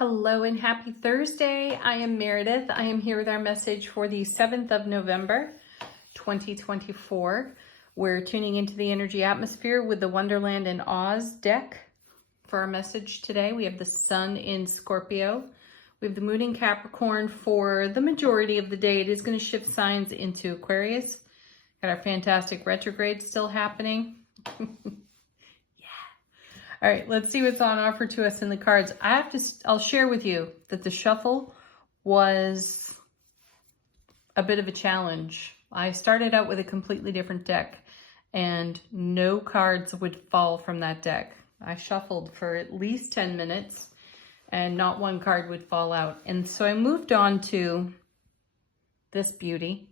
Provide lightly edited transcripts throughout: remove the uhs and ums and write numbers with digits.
Hello and happy Thursday. I am Meredith. I am here with our message for the 7th of November, 2024. We're tuning into the energy atmosphere with the Wonderland and Oz deck. For our message today, we have the Sun in Scorpio. We have the Moon in Capricorn for the majority of the day. It is going to shift signs into Aquarius. Got our fantastic retrograde still happening. All right, let's see what's on offer to us in the cards. I'll share with you that the shuffle was a bit of a challenge. I started out with a completely different deck and no cards would fall from that deck. I shuffled for at least 10 minutes and not one card would fall out. And so I moved on to this beauty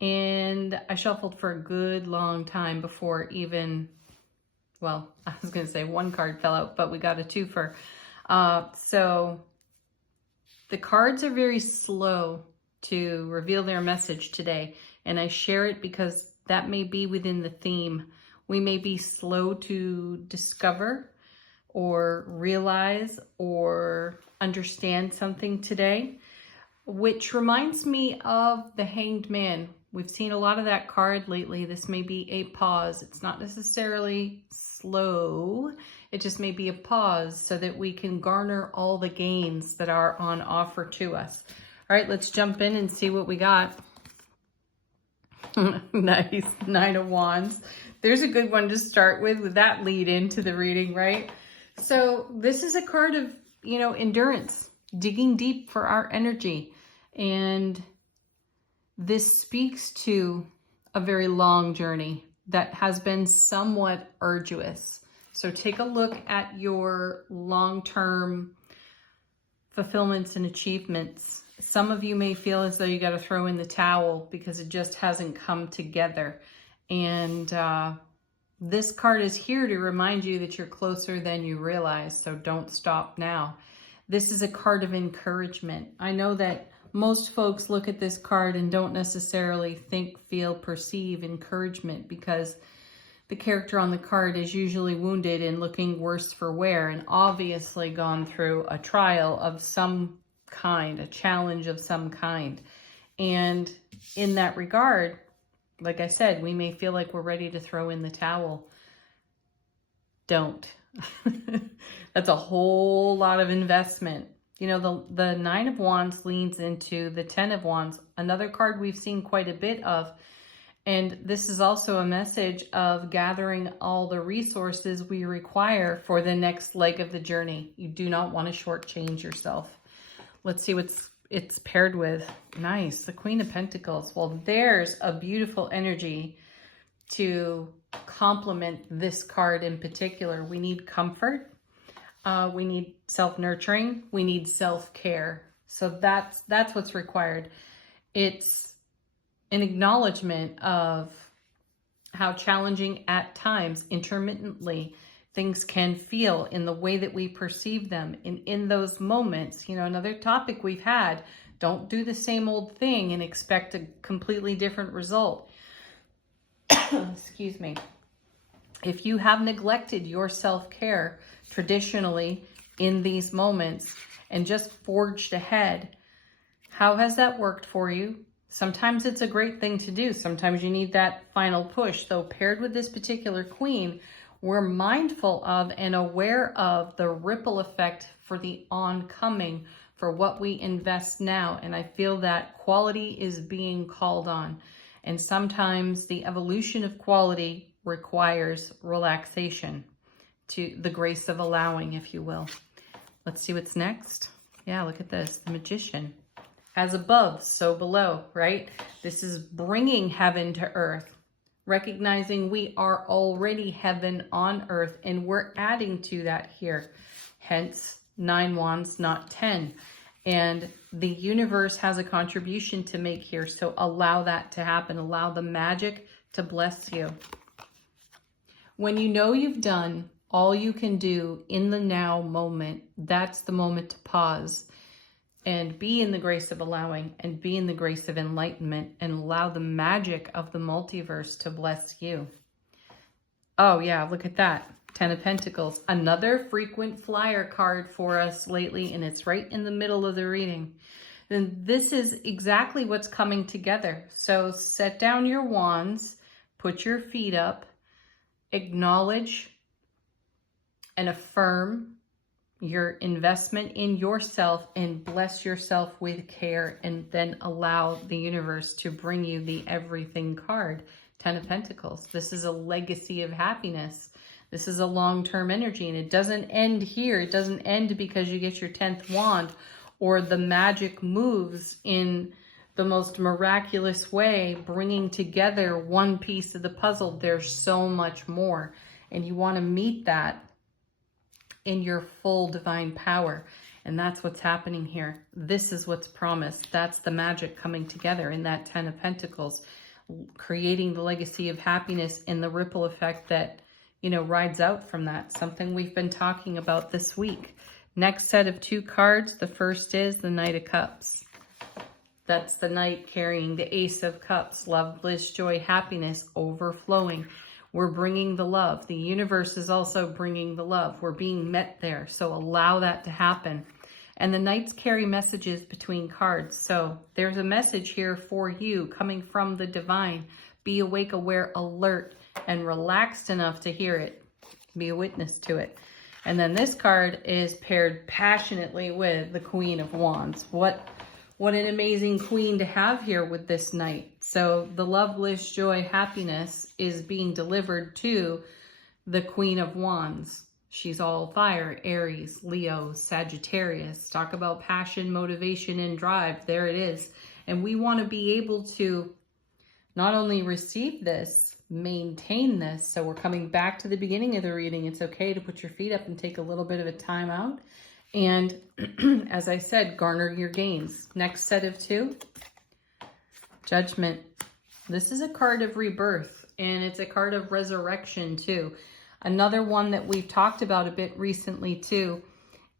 and I shuffled for a good long time before even, well, I was going to say one card fell out, but we got a twofer. So the cards are very slow to reveal their message today. And I share it because that may be within the theme. We may be slow to discover or realize or understand something today, which reminds me of the Hanged Man. We've seen a lot of that card lately. This may be a pause. It's not necessarily slow. It just may be a pause so that we can garner all the gains that are on offer to us. All right, let's jump in and see what we got. Nice, 9 of Wands. There's a good one to start with that lead into the reading, right? So this is a card of, endurance, digging deep for our energy. And this speaks to a very long journey that has been somewhat arduous. So take a look at your long-term fulfillments and achievements. Some of you may feel as though you got to throw in the towel because it just hasn't come together. And this card is here to remind you that you're closer than you realize. So don't stop now. This is a card of encouragement. I know that most folks look at this card and don't necessarily think, feel, perceive encouragement because the character on the card is usually wounded and looking worse for wear and obviously gone through a trial of some kind, a challenge of some kind. And in that regard, like I said, we may feel like we're ready to throw in the towel. Don't. That's a whole lot of investment. The 9 of Wands leans into the 10 of Wands, another card we've seen quite a bit of. And this is also a message of gathering all the resources we require for the next leg of the journey. You do not want to shortchange yourself. Let's see what's it's paired with. Nice, the Queen of Pentacles. Well, there's a beautiful energy to complement this card in particular. We need comfort. We need self-nurturing. We need self-care. So that's what's required. It's an acknowledgement of how challenging at times, intermittently, things can feel in the way that we perceive them. In those moments, another topic we've had, don't do the same old thing and expect a completely different result. Excuse me. If you have neglected your self-care traditionally in these moments and just forged ahead, how has that worked for you? Sometimes it's a great thing to do. Sometimes you need that final push. So paired with this particular queen, we're mindful of and aware of the ripple effect for the oncoming, for what we invest now. And I feel that quality is being called on. And sometimes the evolution of quality requires relaxation, to the grace of allowing, if you will. Let's see what's next. Yeah, look at this, the Magician. As above, so below, right? This is bringing heaven to earth, recognizing we are already heaven on earth, and we're adding to that here. Hence, 9 wands, not 10. And the universe has a contribution to make here, so allow that to happen. Allow the magic to bless you. When you know you've done all you can do in the now moment, that's the moment to pause and be in the grace of allowing and be in the grace of enlightenment and allow the magic of the multiverse to bless you. Oh yeah, look at that. Ten of Pentacles. Another frequent flyer card for us lately, and it's right in the middle of the reading. Then this is exactly what's coming together. So set down your wands, put your feet up, acknowledge and affirm your investment in yourself and bless yourself with care, and then allow the universe to bring you the everything card. Ten of Pentacles. This is a legacy of happiness. This is a long-term energy, and it doesn't end here. It doesn't end because you get your 10th wand or the magic moves in the most miraculous way, bringing together one piece of the puzzle. There's so much more, and you want to meet that in your full divine power. And that's what's happening here. This is what's promised. That's the magic coming together in that 10 of Pentacles, creating the legacy of happiness and the ripple effect that, you know, rides out from that. Something we've been talking about this week. Next set of 2 cards. The first is the Knight of Cups. That's the Knight carrying the Ace of Cups. Love, bliss, joy, happiness, overflowing. We're bringing the love. The universe is also bringing the love. We're being met there. So allow that to happen. And the Knights carry messages between cards. So there's a message here for you coming from the divine. Be awake, aware, alert, and relaxed enough to hear it. Be a witness to it. And then this card is paired passionately with the Queen of Wands. What an amazing queen to have here with this Knight. So the love, bliss, joy, happiness is being delivered to the Queen of Wands. She's all fire, Aries, Leo, Sagittarius. Talk about passion, motivation, and drive. There it is. And we want to be able to not only receive this, maintain this. So we're coming back to the beginning of the reading. It's okay to put your feet up and take a little bit of a time out. And as I said, garner your gains. Next set of 2, Judgment. This is a card of rebirth, and it's a card of resurrection too. Another one that we've talked about a bit recently too,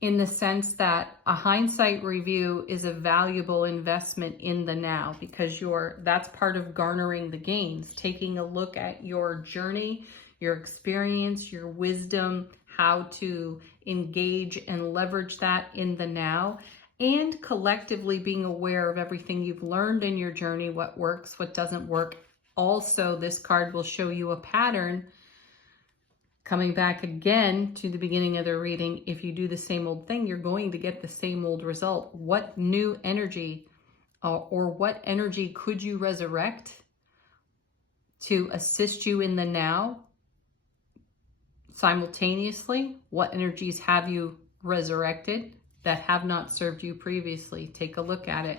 in the sense that a hindsight review is a valuable investment in the now, because that's part of garnering the gains, taking a look at your journey, your experience, your wisdom, how to engage and leverage that in the now, and collectively being aware of everything you've learned in your journey, what works, what doesn't work. Also, this card will show you a pattern. Coming back again to the beginning of the reading, if you do the same old thing, you're going to get the same old result. What new energy or what energy could you resurrect to assist you in the now? Simultaneously, what energies have you resurrected that have not served you previously? Take a look at it.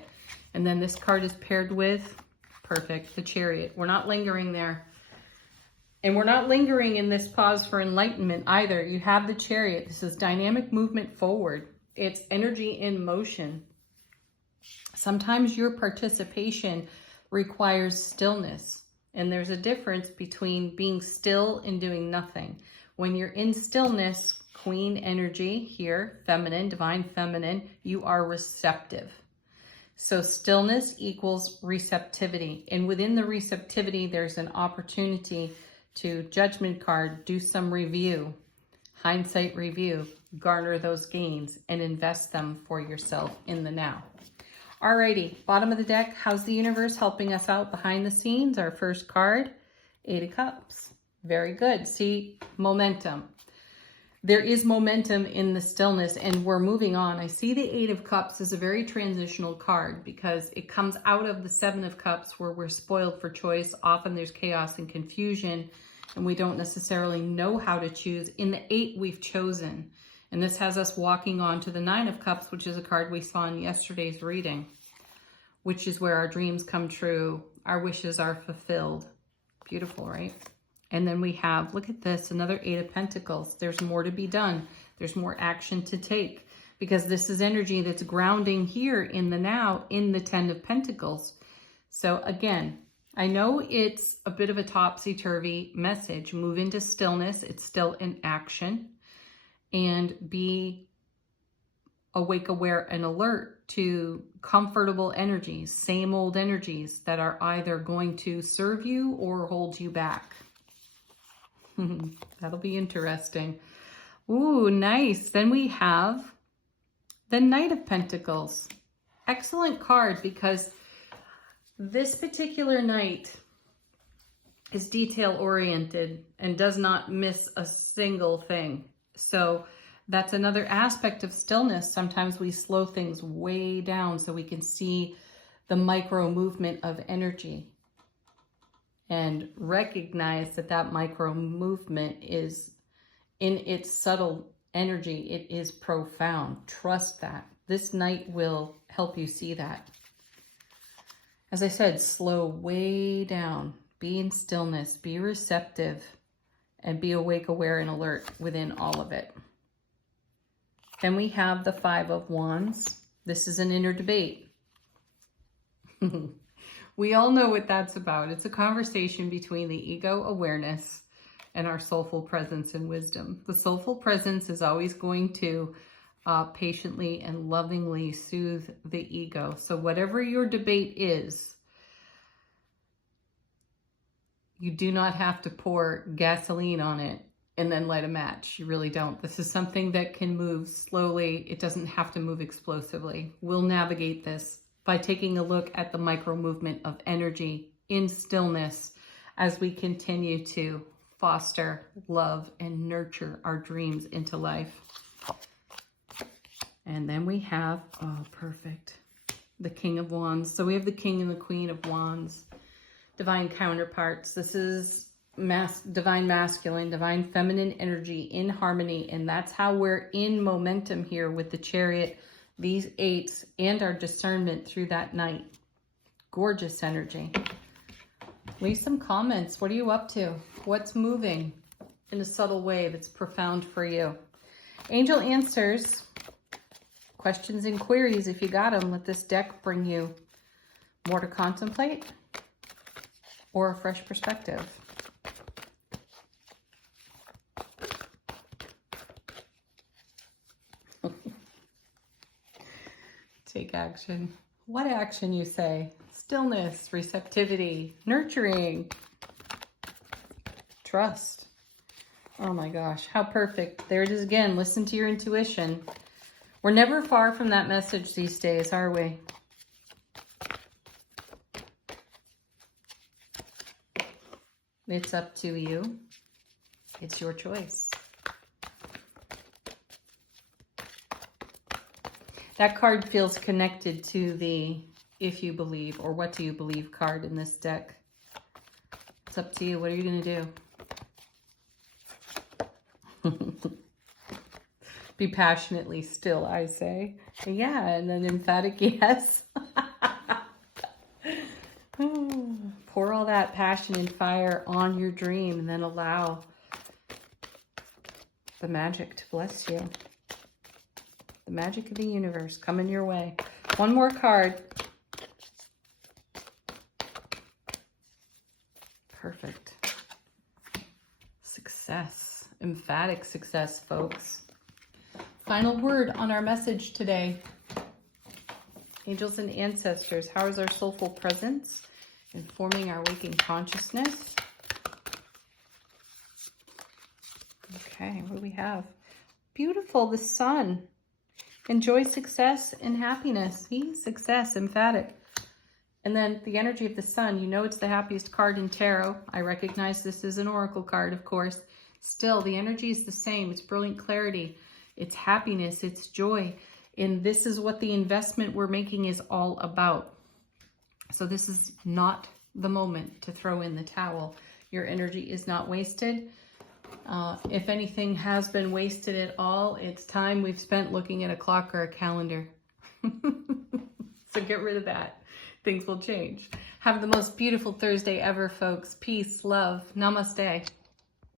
And then this card is paired with, perfect, the Chariot. We're not lingering there. And we're not lingering in this pause for enlightenment either. You have the Chariot. This is dynamic movement forward. It's energy in motion. Sometimes your participation requires stillness. And there's a difference between being still and doing nothing. When you're in stillness, queen energy here, feminine, divine feminine, you are receptive. So stillness equals receptivity. And within the receptivity, there's an opportunity to, Judgment card, do some review, hindsight review, garner those gains and invest them for yourself in the now. Alrighty, bottom of the deck, how's the universe helping us out behind the scenes? Our first card, 8 of Cups. Very good. See, momentum. There is momentum in the stillness, and we're moving on. I see the 8 of Cups as a very transitional card because it comes out of the 7 of Cups where we're spoiled for choice. Often there's chaos and confusion, and we don't necessarily know how to choose. In the 8, we've chosen. And this has us walking on to the 9 of Cups, which is a card we saw in yesterday's reading, which is where our dreams come true, our wishes are fulfilled. Beautiful, right? And then we have, look at this, another 8 of Pentacles. There's more to be done. There's more action to take, because this is energy that's grounding here in the now, in the 10 of Pentacles. So again, I know it's a bit of a topsy-turvy message. Move into stillness. It's still in action. And be awake, aware, and alert to comfortable energies, same old energies that are either going to serve you or hold you back. That'll be interesting. Ooh, nice. Then we have the Knight of Pentacles. Excellent card, because this particular knight is detail oriented and does not miss a single thing. So that's another aspect of stillness. Sometimes we slow things way down so we can see the micro movement of energy and recognize that that micro movement is in its subtle energy. It is profound. Trust that. This night will help you see that. As I said, slow way down. Be in stillness. Be receptive. And be awake, aware, and alert within all of it. Then we have the Five of Wands. This is an inner debate. We all know what that's about. It's a conversation between the ego awareness and our soulful presence and wisdom. The soulful presence is always going to patiently and lovingly soothe the ego. So whatever your debate is, you do not have to pour gasoline on it and then light a match. You really don't. This is something that can move slowly. It doesn't have to move explosively. We'll navigate this by taking a look at the micro movement of energy in stillness as we continue to foster, love, and nurture our dreams into life. And then we have, oh, perfect, the King of Wands. So we have the King and the Queen of Wands, divine counterparts. This is divine masculine, divine feminine energy in harmony. And that's how we're in momentum here with the Chariot, these eights, and our discernment through that night. Gorgeous energy. Leave some comments. What are you up to? What's moving in a subtle way that's profound for you? Angel answers, questions and queries, if you got them, let this deck bring you more to contemplate or a fresh perspective. Take action. What action, you say? Stillness, receptivity, nurturing, trust. Oh my gosh, how perfect. There it is again. Listen to your intuition. We're never far from that message these days, are we? It's up to you. It's your choice. That card feels connected to the if you believe or what do you believe card in this deck. It's up to you. What are you going to do? Be passionately still, I say. Yeah, and an emphatic yes. Pour all that passion and fire on your dream and then allow the magic to bless you. The magic of the universe coming your way. One more card. Perfect. Success. Emphatic success, folks. Final word on our message today. Angels and ancestors, how is our soulful presence informing our waking consciousness? Okay, what do we have? Beautiful, the sun. Enjoy success and happiness. See, success, emphatic. And then the energy of the sun, you know it's the happiest card in tarot. I recognize this is an oracle card, of course. Still, the energy is the same. It's brilliant clarity. It's happiness. It's joy. And this is what the investment we're making is all about. So this is not the moment to throw in the towel. Your energy is not wasted. If anything has been wasted at all, it's time we've spent looking at a clock or a calendar. So get rid of that. Things will change. Have the most beautiful Thursday ever, folks. Peace, love, namaste.